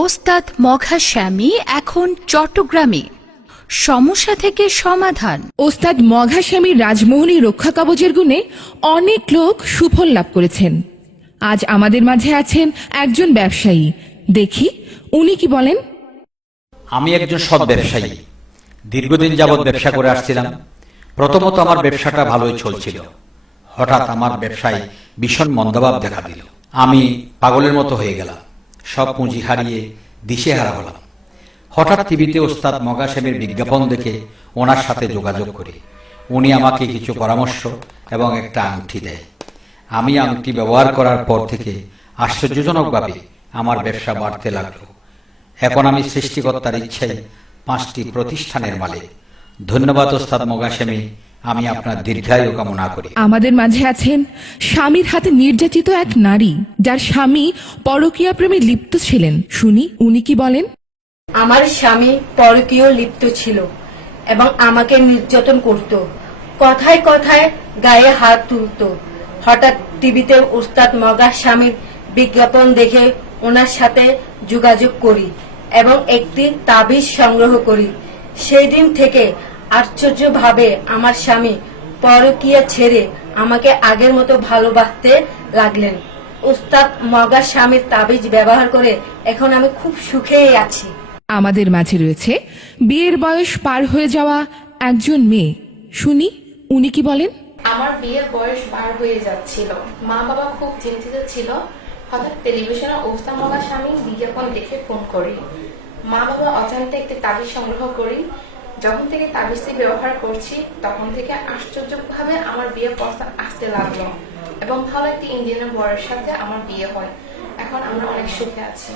ওস্তাদ মঘা স্বামী এখন চট্টগ্রামে। সমস্যা থেকে সমাধান। ওস্তাদ মঘা স্বামীর রাজমোহনী রক্ষা কবচের গুণে অনেক লোক সুফল লাভ করেছেন। আজ আমাদের মাঝে আছেন একজন ব্যবসায়ী। দেখি উনি কি বলেন। আমি একজন সৎ ব্যবসায়ী, দীর্ঘদিন যাবৎ ব্যবসা করে আসছিলাম। প্রথমত আমার ব্যবসাটা ভালোই চলছিল। হঠাৎ আমার ব্যবসায় ভীষণ মন্দাভাব দেখা দিল। আমি পাগলের মতো হয়ে গেলাম, সব পুঁজি হারিয়ে দিশেহারা হলাম। হঠাৎ টিভিতে ওস্তাদ মঘা স্বামীর বিজ্ঞাপন দেখে ওনার সাথে যোগাযোগ করি। উনি আমাকে কিছু পরামর্শ এবং একটা আংটি দেয়। আমি আংটি ব্যবহার করার পর থেকে আশ্চর্যজনকভাবে আমার ব্যবসা বাড়তে লাগলো। এখন আমি সৃষ্টিকর্তার ইচ্ছায় 5টি প্রতিষ্ঠানের মালিক। ধন্যবাদ ওস্তাদ মঘা স্বামী, আমি আপনার দীর্ঘায়ু কামনা করি। আমাদের মাঝে আছেন স্বামীর হাতে নির্যাতিত এক নারী, যার স্বামী পরকীয়া প্রেমে লিপ্ত ছিলেন। শুনি উনি কি বলেন। আমার স্বামী পরকীয় লিপ্ত ছিল এবং আমাকে নির্যাতন করত। কথায় কথায় গায়ে হাত তুলত। হঠাৎ টিভিতে ওস্তাদ মঘা স্বামীর বিজ্ঞাপন দেখে ওনার সাথে যোগাযোগ করি এবং একটি তাবিজ সংগ্রহ করি। সেই দিন থেকে আশ্চর্যভাবে আমার স্বামী পরকীয়া ছেড়ে আমাকে আগের মতো ভালোবাসতে লাগলেন। ওস্তাদ মঘা স্বামীর তাবিজ ব্যবহার করে এখন আমি খুব সুখেই আছি। আমাদের মাঝে রয়েছে বিয়ের বয়স পার হয়ে যাওয়া একজন মেয়ে। শুনি উনি কি বলেন। আমার বিয়ের বয়স পার হয়ে যাচ্ছিল, মা বাবা খুব চিন্তিত ছিল। হঠাৎ টেলিভিশনে ওস্তাদ মঘা স্বামী বিজ্ঞাপন দেখে ফোন করি। মা বাবা অজান্তে একটি তাবিজ সংগ্রহ করি। যখন থেকে তাবিজটি ব্যবহার করছি তখন থেকে আশ্চর্যভাবে আমার বিয়ে প্রস্তাব আসতে লাগলো এবং ভালো একটি ইঞ্জিনিয়ার বরের সাথে আমার বিয়ে হয়। এখন আমরা অনেক সুখে আছি।